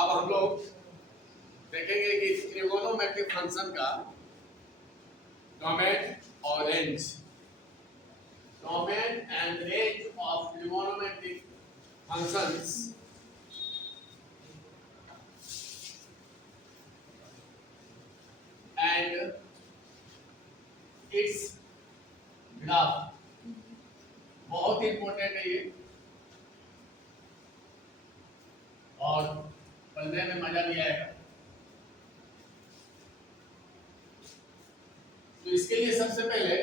अब हम लोग देखेंगे कि ट्रिगोनोमेट्रिक फंक्शन का डोमेन और range, domain and range of trigonometric functions and it's graph. बहुत इंपॉर्टेंट है ये और पढ़ने में मजा भी आएगा। तो इसके लिए सबसे पहले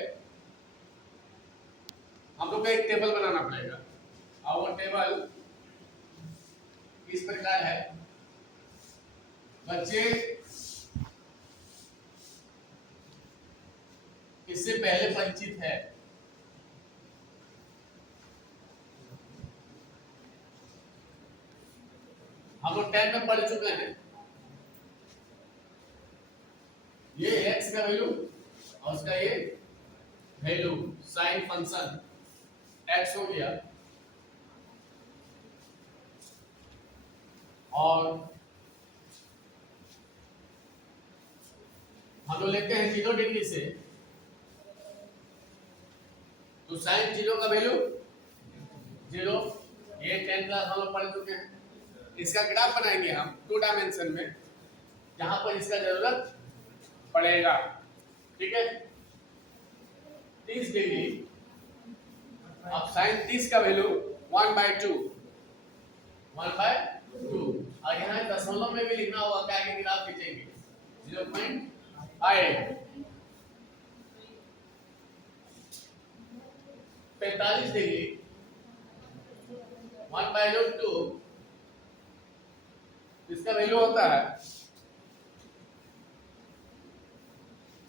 हम लोग को एक टेबल बनाना पड़ेगा और वो टेबल इस प्रकार है। बच्चे इससे पहले परिचित है। हम लोग 10 में पढ़ चुके हैं। ये x का वैल्यू और उसका ये वैल्यू साइन फंक्शन x हो गया और हम लोग लेते हैं 0 डिग्री से, तो साइन 0 का वैल्यू 0। ये 10 क्लास हम लोग पढ़ चुके हैं। इसका ग्राफ बनाएंगे हम 2 डायमेंशन में, जहां पर इसका जरूरत पड़ेगा। ठीक है, 30 डिग्री। अब साइन 30 का वैल्यू 1/2 और यहाँ दशमलव में भी लिखना होगा क्या कि ग्राफ खींचेंगे 0.5। 45 डिग्री 1/2 इसका वैल्यू होता है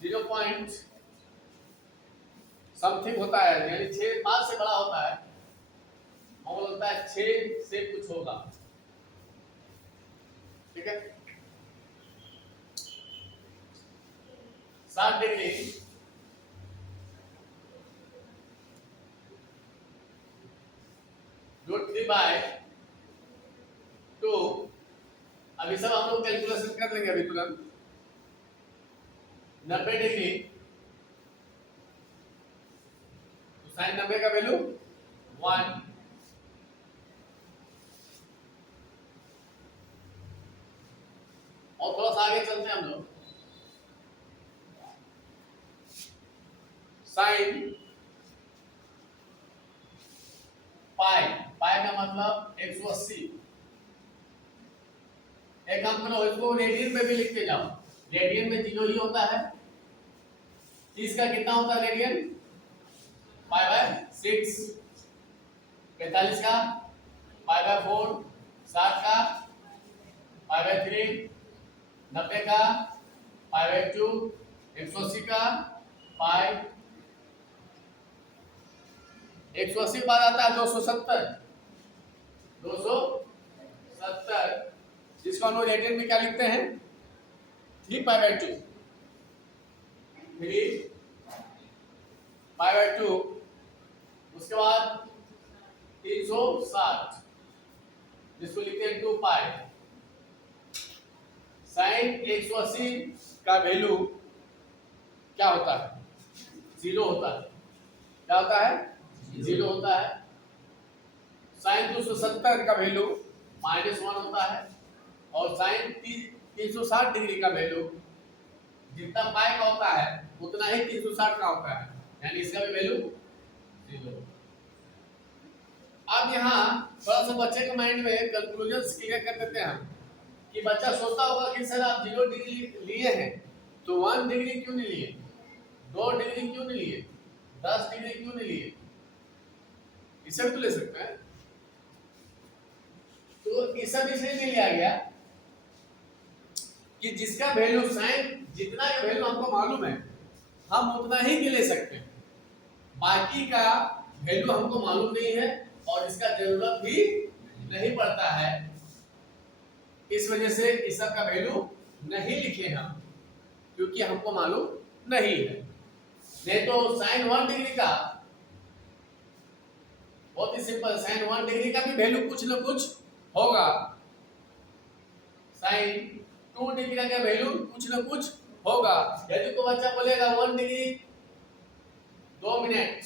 0 पॉइंट समथिंग होता है, यानी 6 5 से बड़ा होता है। हमको लगता है 6 से कुछ होगा। ठीक है, 60 डिग्री √3/2। अभी सब हम लोग कैलकुलेशन कर लेंगे अभी तुरंत। 90 डिग्री तो साइन 90 का वैल्यू 1। और थोड़ा सा आगे चलते हैं हम लोग। साइन पाई का मतलब 180। एक काम करो, इसको रेडियन में भी लिखते जाओ। रेडियन में 0 ही होता है। 30 का कितना होता है रेडियन? π/6। 45 का π/4। 60 का π/3। 90 का π/2। 180 का पाई। 180 बाद आता है 270। जिसको हम लोग रेडियन में क्या लिखते हैं 3π/2। 3π/2। उसके बाद 360 जिसको लिखते हैं 2π। साइन 180 का वैल्यू क्या होता है? 0 होता है। क्या होता है? 0 होता है। साइन 270 का वैल्यू -1 होता है और साइन 360 डिग्री का वैल्यू जितना पाई का होता है उतना ही 360 का होता है, यानी इसका भी वैल्यू 0। अब यहाँ थोड़ा सा बच्चे के माइंड में कंक्लूजन क्लियर कर देते हैं हम कि बच्चा सोचता होगा कि सर आप 0 डिग्री लिए हैं तो 1 डिग्री क्यों नहीं लिए, 2 डिग्री क्यों नहीं लिए, 10 डिग्री क्यों नहीं लिए? इसे भी तो ले सकते हैं। तो इस सब इसलिए नहीं लिया गया कि जिसका वैल्यू साइन जितना का वैल्यू हमको मालूम है हम उतना ही के ले सकते हैं, बाकी का वैल्यू हमको मालूम नहीं है और इसका जरूरत भी नहीं पड़ता है। इस वजह से इस सब का वैल्यू नहीं लिखे हम, क्योंकि हमको मालूम नहीं है। नहीं तो साइन 1 डिग्री का बहुत ही सिंपल, साइन 1 डिग्री का भी वैल्यू कुछ न कुछ होगा। साइन 2 डिग्री का वैल्यू कुछ ना कुछ होगा। यदि कोई बच्चा बोलेगा 1 डिग्री 2 मिनट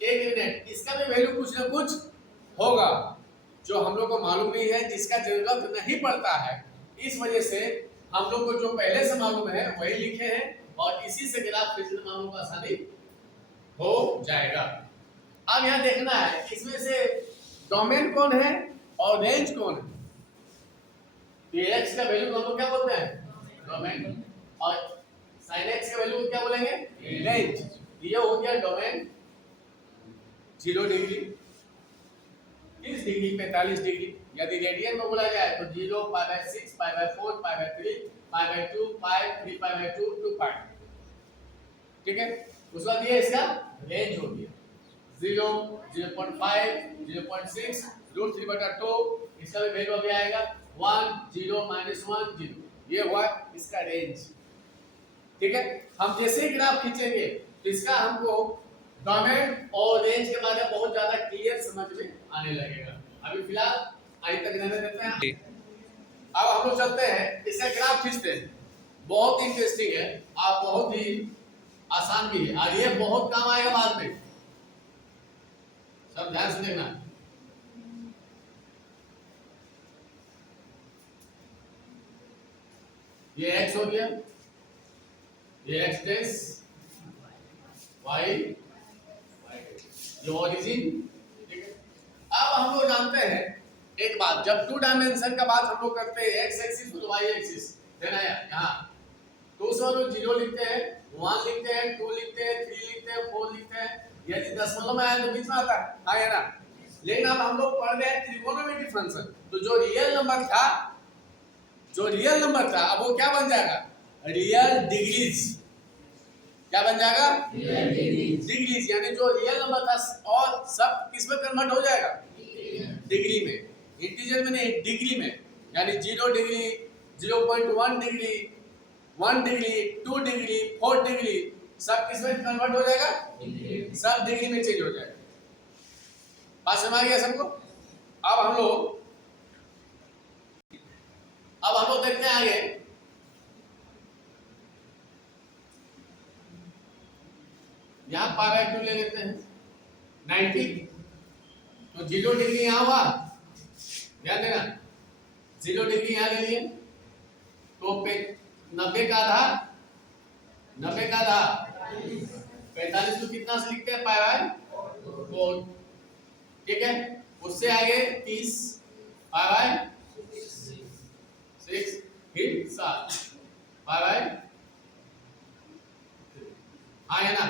1 मिनट, इसका भी वैल्यू कुछ ना कुछ होगा जो हम लोग को मालूम नहीं है, जिसका जरूरत नहीं पड़ता है। इस वजह से हम लोग को जो पहले से मालूम है वही लिखे हैं और इसी से ग्राफ खींचने में हम लोग को आसानी हो जाएगा। अब यहाँ देखना है इसमें से डोमेन कौन है और रेंज कौन है। तो x का वैल्यू हम लोग क्या बोलते हैं, डोमेन, और sin x का वैल्यू क्या बोलेंगे, रेंज। ये हो गया डोमेन 0 डिग्री, 30 डिग्री, 45 डिग्री। यदि रेडियन में बोला जाए तो 0, π/6, π/4, π/3, π/2, 5, 3π/2, 2π। ठीक है, उस बाद ये इसका रेंज हो गया 0, 0.5, 0.6, √3/2। इसका भी वैल्यू अभी आएगा 1, 0, -1, 0। ये हुआ इसका रेंज। ठीक है, हम जैसे ही ग्राफ खींचेंगे तो इसका हमको डोमेन और रेंज के बारे में बहुत ज्यादा क्लियर समझ में आने लगेगा। अभी फिलहाल आगे तक रहने देते हैं। अब हम लोग चलते हैं इसका ग्राफ खींचते हैं। बहुत इंटरेस्टिंग है, आप बहुत ही आसान भी है और ये बहुत काम आएगा बाद में। सब ध्यान से देखना। ये x हो गया, ये x टेस, y, ये ओरिजिन। ठीक है, अब हम लोग जानते हैं एक बात, जब 2 डायमेंशन का बात हम लोग करते हैं, x एक्सिस और y एक्सिस देना है यहाँ, तो उस वक्त 0 लिखते हैं, 1 लिखते हैं, 2 लिखते हैं, 3 लिखते हैं, 4 लिखते हैं। यदि दशमलव में आया तो बीच में आता है, हाँ या ना। लेकिन अब हम लोग पढ़ रहे हैं त्रिकोणमिति फंक्शन, तो जो रियल नंबर था अब वो क्या बन जाएगा, रियल डिग्रीज। क्या बन जाएगा, रियल डिग्रीज। यानी जो रियल नंबर था और सब किस में कन्वर्ट हो जाएगा, डिग्री में। इंटीजर में नहीं, डिग्री में। यानी 0 degree, 0.1 degree, 1 degree, 2 degree, 4 degree, सब किस में कन्वर्ट हो जाएगा, सब डिग्री में चेंज हो जाएगा। बात समझ आ गया सबको। अब हम लोग देखते हैं आगे। यहाँ π/2 ले लेते हैं 90, तो 0 डिग्री यहाँ हुआ, ध्यान देना 0 डिग्री यहाँ ले लिए, तो 90 का आधा 45 को कितना से लिखते हैं, π/4। ठीक है, उससे आगे 30 π/6, फिर 7 π/, हाँ है ना।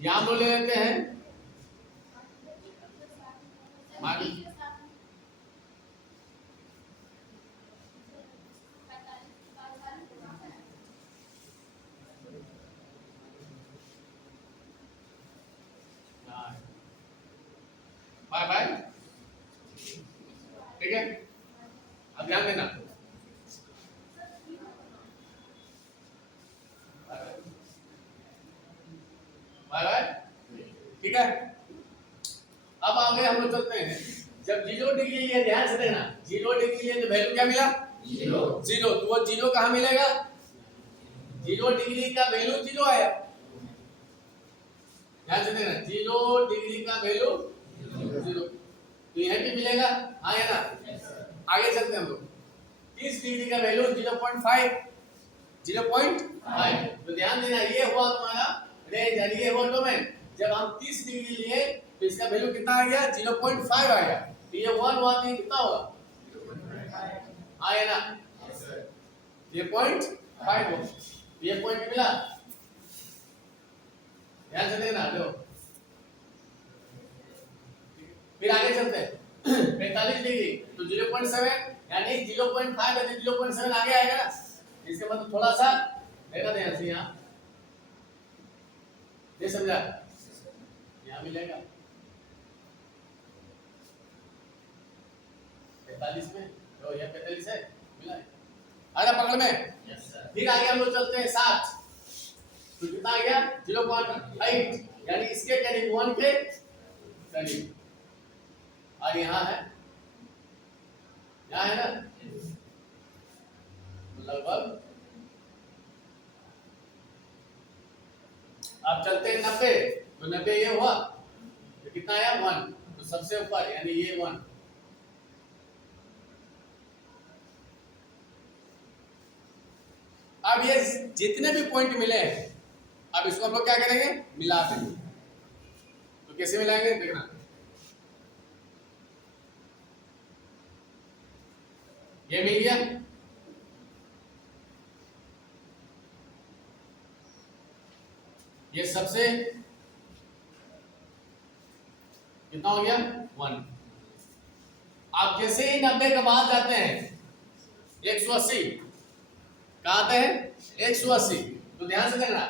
यहाँ हम ले लेते हैं बाय। ठीक है, अब ध्यान देना, बाय। ठीक है, अब आगे हम लोग चलते हैं। जब 0 डिग्री लिए, ध्यान से देना, 0 डिग्री लिए तो वैल्यू क्या मिला, 0। तो वो 0 कहाँ मिलेगा, 0 डिग्री का वैल्यू 0 आया। ध्यान से देना, 0 डिग्री का वैल्यू 0, तो यह भी मिलेगा, हाँ या ना। आगे चलते हैं हम लोग। 30 डिग्री का वैल्यू 0.5, तो ध्यान देना, ये हुआ तुम्हारा रेंज, यानी ये हुआ डोमेन। जब हम 30 डिग्री लिए तो इसका वैल्यू कितना आ गया, 0.5 आ गया। तो ये 1 हुआ तो कितना होगा, हाँ या ना, ये 0.5 होगा। ये पॉइंट मिला, ध्यान से देना। लो फिर आगे चलते हैं 45 डिग्री, तो 0.7, यानी 0.5 है तो 0.7 आगे आएगा ना। इसके मतलब थोड़ा सा देखा ध्यान से, यहाँ ये समझा, यहाँ मिलेगा 45 में, तो ये 45 है, मिला है। आगे पकड़ में। फिर आगे हम लोग चलते हैं 7, तो कितना आ गया 0.8, यानी इसके करीब 1 के करीब। और यहाँ है ना, लगभग। अब चलते हैं 90, तो 90 ये हुआ तो कितना आया 1, तो सबसे ऊपर यानी ये 1। अब ये जितने भी पॉइंट मिले हैं, अब इसको हम लोग क्या करेंगे, मिला देंगे। तो कैसे मिलाएंगे देखना, ये मिल गया, ये सबसे कितना हो गया 1। आप जैसे ही 90 के बाद जाते हैं 180, कहाँ आते हैं 180, तो ध्यान से देखना,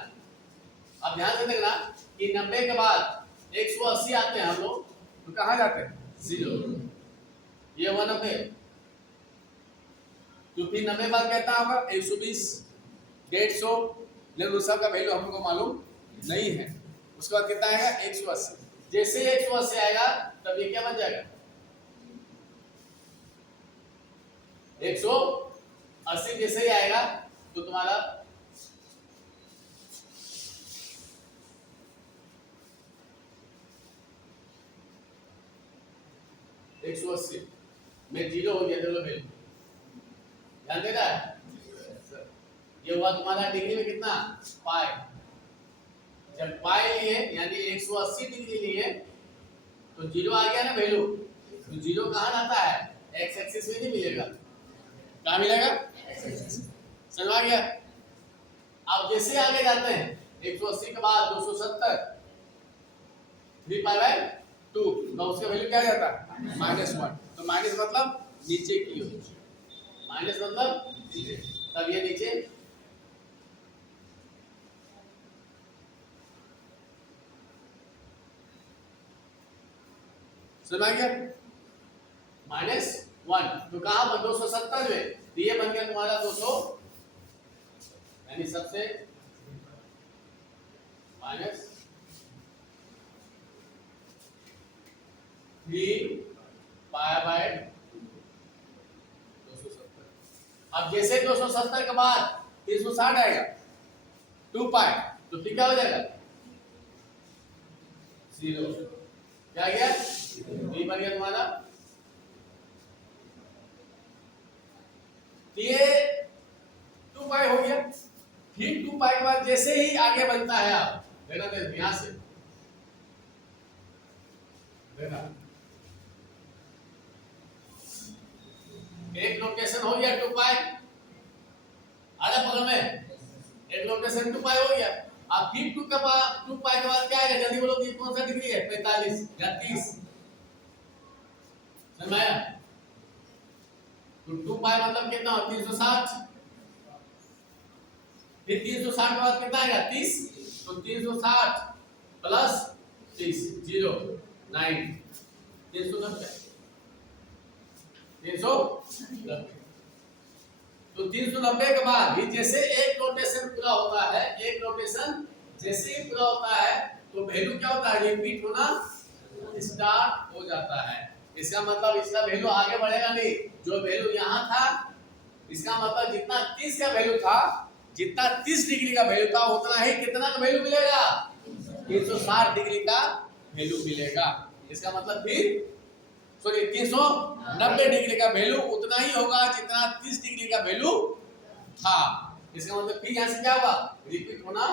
अब ध्यान से देखना कि 90 के बाद 180 आते हैं हम लोग, तो कहाँ जाते हैं 0, ये 190, तो फिर 90 बाद कहता होगा 120, 150, लेकिन उस सब का वैल्यू हम लोग को मालूम नहीं है। उसके बाद कितना आएगा 180, जैसे 180 आएगा तब ये क्या बन जाएगा 180, जैसे ही आएगा तो तुम्हारा एक 180 में 0 हो गया, चलो वैल्यू ध्यान दे रहा है। ये हुआ तुम्हारा डिग्री में कितना पाई, जब पाई लिए यानी 180 डिग्री लिए तो 0 आ गया ना वैल्यू, तो 0 कहाँ आता है एक्स एक्सिस में नहीं मिलेगा, कहाँ मिलेगा समझ आ गया। अब जैसे आगे जाते हैं 180 के बाद 270, 3π/2, तो उसका वैल्यू क्या जाता है -1, तो माइनस मतलब नीचे की ओर, माइनस मतलब नीचे, तब ये नीचे समझ आ गया -1, तो कहां पर 270 में, तो ये बन गया तुम्हारा 200, यानी सबसे -3π/2। अब जैसे 270 के बाद 360 आएगा 2π, तो फिर क्या हो जाएगा 0, क्या गया ये बन गया तुम्हारा। ये 2π हो गया, फिर 2π के बाद जैसे ही आगे बनता है आप देखना, यहां से देखना, एक लोकेशन हो गया 2π, आधा बगल में एक लोकेशन 2π हो गया। अब फिर 2π के बाद क्या आएगा, जल्दी बोलो, कौन सा डिग्री है 45 या 30, समझ में आया। तो 2π मतलब कितना हो 360, फिर 360 के बाद कितना आएगा 30, तो 360 प्लस 30 0 9 390, 390, तो 390 के बाद ही जैसे एक रोटेशन पूरा होता है, एक रोटेशन जैसे ही पूरा होता है तो वैल्यू क्या होता है रिपीट होना स्टार्ट हो जाता है। इसका मतलब इसका वैल्यू आगे बढ़ेगा नहीं, जो वैल्यू यहाँ था इसका मतलब जितना 30 का वैल्यू था, जितना 30 डिग्री का वैल्यू था उतना ही कितना का वैल्यू मिलेगा 360 डिग्री का वैल्यू मिलेगा। इसका मतलब फिर 390 डिग्री का वैल्यू उतना ही होगा जितना 30 डिग्री का वैल्यू था। इसका मतलब फिर यहां से क्या होगा रिपीट होना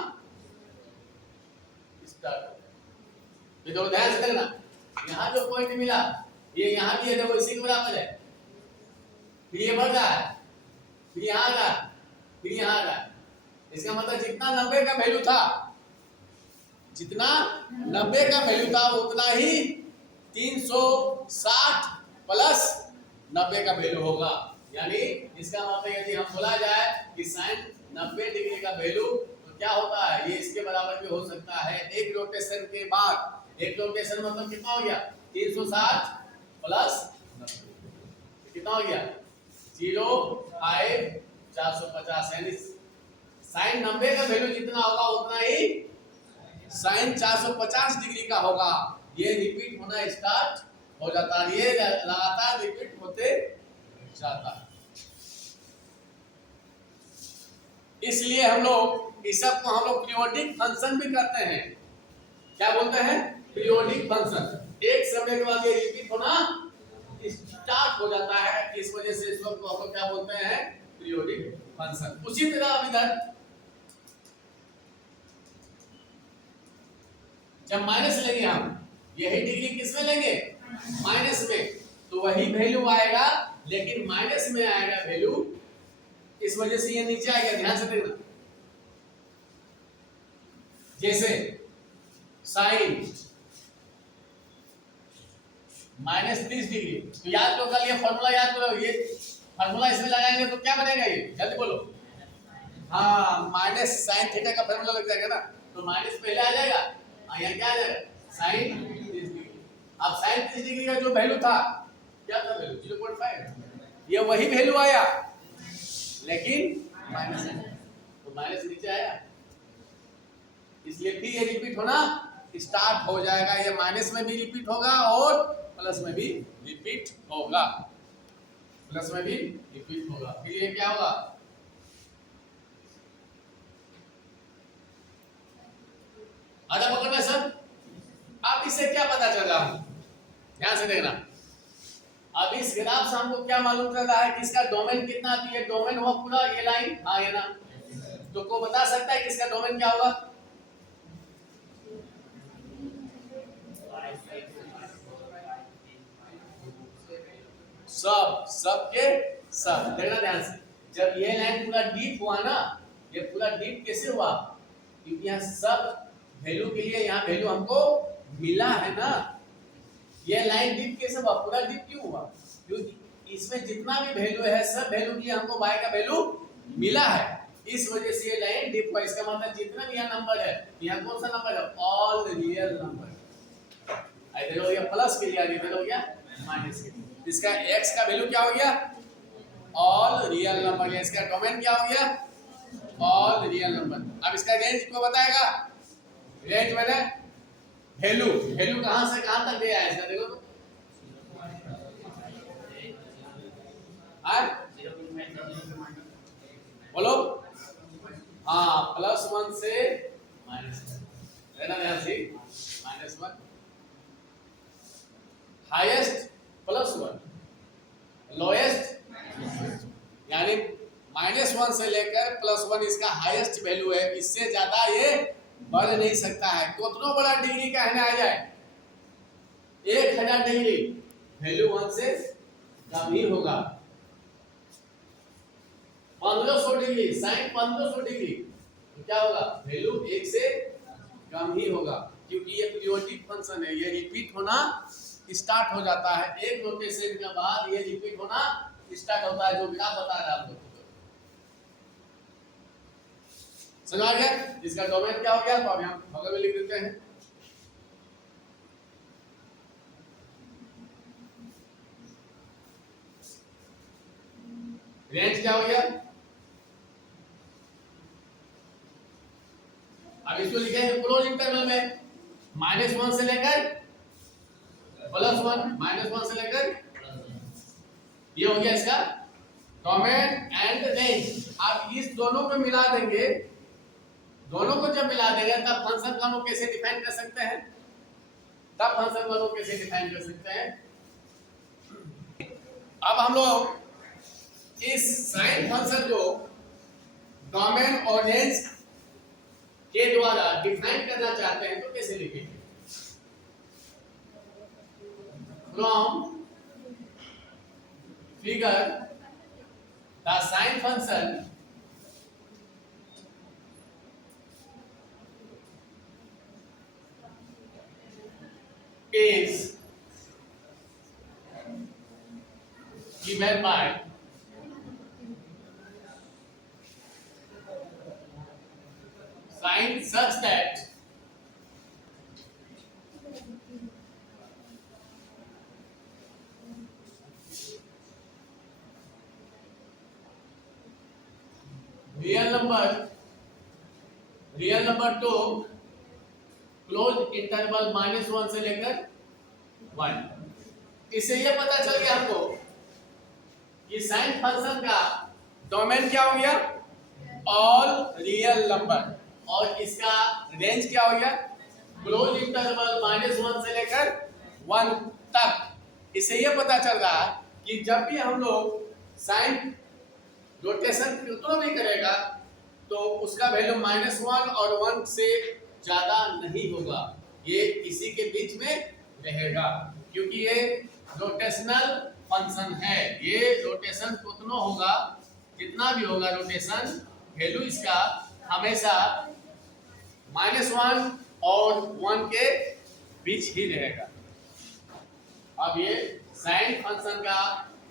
स्टार्ट। तो ध्यान से देखना, यहां जो पॉइंट मिला ये यहां भी है, देखो इसी के बराबर है, फिर ये बढ़ रहा है, फिर यहां आ रहा है, फिर यहां आ रहा है। इसका मतलब जितना 90 का वैल्यू था, जितना 90 का वैल्यू था उतना ही 360 प्लस 90 का वैल्यू होगा। यानी इसका मतलब यदि हम बोला जाए कि sin 90 डिग्री का वैल्यू तो क्या होता है, ये इसके बराबर भी हो सकता है एक रोटेशन के बाद। एक रोटेशन मतलब कितना हो गया 360 प्लस 90, कितना हो गया 0 450, यानी sin 90 का वैल्यू जितना होगा उतना ही sin 450 डिग्री का होगा। ये रिपीट होना स्टार्ट हो जाता है, ये लगातार रिपीट होते जाता है। इसलिए हम लोग इस सब को हम लोग पीरियोडिक फंक्शन भी करते हैं। क्या बोलते हैं? Periodic function. एक समय के बाद ये रिपीट होना स्टार्ट हो जाता है, इस वजह से इस को हम लोग क्या बोलते हैं? Periodic function. उसी तरह अब इधर जब माइनस लेंगे हम, यही डिग्री किस में लेंगे? माइनस में, तो वही वैल्यू आएगा, लेकिन माइनस में आएगा वैल्यू, इस वजह से ये नीचे आएगा। ध्यान से देखना, जैसे साइन -30 डिग्री, तो याद करो, कल ये फॉर्मूला याद करो, ये फॉर्मूला इसमें लगाएंगे तो क्या बनेगा? ये जल्दी बोलो। हाँ, माइनस साइन थीटा का फॉर्मूला लग जाएगा ना, तो माइनस पहले आ जाएगा, यहाँ क्या आ जाएगा? Sine 30 degree. अब साइन 30 डिग्री का जो वैल्यू था, क्या था वैल्यू? 0.5। ये वही वैल्यू आया, लेकिन माइनस, तो माइनस नीचे आया, इसलिए फिर ये रिपीट होना स्टार्ट हो जाएगा। ये माइनस में भी रिपीट होगा और प्लस में भी रिपीट होगा, प्लस में भी रिपीट होगा। फिर ये क्या होगा? आधा पकड़ना सब। अब इससे क्या पता चल रहा है? ध्यान से देखना। अब इस ग्राफ से हमको क्या मालूम चल रहा है कि इसका डोमेन कितना है? ये डोमेन हुआ पूरा ये लाइन, हाँ ये ना, तो को बता सकता है कि इसका डोमेन क्या होगा? सब के सब। देखना ध्यान से, जब ये लाइन पूरा डीप हुआ ना, ये पूरा डीप कैसे हुआ? क्योंकि यहाँ सब वैल्यू के लिए यहाँ वैल्यू हमको मिला है ना। ये लाइन डीप कैसे हुआ? पूरा डीप क्यों हुआ? क्योंकि इसमें जितना भी वैल्यू है, सब वैल्यू के लिए हमको y का वैल्यू मिला है, इस वजह से ये लाइन डीप हुआ। इसका मतलब जितना भी यहाँ नंबर है, यहाँ कौन सा नंबर है? All real number. इधर हो गया प्लस के लिए, इधर हो गया माइनस के लिए। इसका x का वैल्यू क्या हो गया? All real number. इसका डोमेन क्या हो गया? All real number. अब इसका रेंज को बताएगा। रेंज मैंने वैल्यू, वैल्यू कहां से कहां तक दिया है इसका? देखो तो, बोलो। हाँ, +1 से -1, लेना ध्यान से, -1 हाईएस्ट +1, लोएस्ट, यानी -1 से लेकर +1 इसका हाईएस्ट वैल्यू है। इससे ज्यादा ये बढ़ नहीं सकता है। कितना बड़ा डिग्री का है आ जाए, 1000 डिग्री, वैल्यू 1 से कम ही होगा। 1500 डिग्री, साइन 1500 डिग्री, तो क्या होगा? वैल्यू 1 से कम ही होगा, क्योंकि ये पीरियोडिक फंक्शन है। ये रिपीट होना स्टार्ट हो जाता है, एक रोटेशन के बाद ये रिपीट होना स्टार्ट होता है, जो ग्राफ बता रहा है आपको। समझ आ गया? इसका डोमेन क्या हो गया? तो अब हम बगल में लिख देते हैं। रेंज क्या हो गया? अब इसको लिखेंगे क्लोज इंटरवल में, -1 से लेकर +1, -1 से लेकर, ये हो गया इसका डोमेन एंड रेंज। अब इस दोनों को मिला देंगे, दोनों को जब मिला देंगे तब फंक्शन का हम लोग कैसे डिफाइन कर सकते हैं? तब फंक्शन का लोग कैसे डिफाइन कर सकते हैं? अब हम लोग इस साइन फंक्शन को डोमेन और रेंज के द्वारा डिफाइन करना चाहते हैं, तो कैसे लिखेंगे? From figure the sine function is given by sign such that real number two close interval -1 से लेकर 1। इससे ये पता चल गया हमको कि साइन फंक्शन का डोमेन क्या हो गया? ऑल रियल नंबर, और इसका रेंज क्या हो गया, क्लोज इंटरवल -1 से लेकर 1 तक। इससे यह पता चल रहा है कि जब भी हम लोग साइन रोटेशन कितना भी करेगा तो उसका वैल्यू -1 और 1 से ज्यादा नहीं होगा, ये इसी के बीच में रहेगा, क्योंकि ये रोटेशनल फंक्शन है। ये रोटेशन कितना होगा, जितना भी होगा रोटेशन वैल्यू इसका हमेशा -1 और 1 के बीच ही रहेगा। अब ये साइन फंक्शन का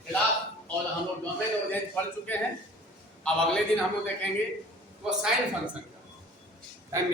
ग्राफ और हम लोग डोमेन और रेंज पढ़ चुके हैं। अब अगले दिन हम लोग देखेंगे वो साइन फंक्शन का। धन्यवाद।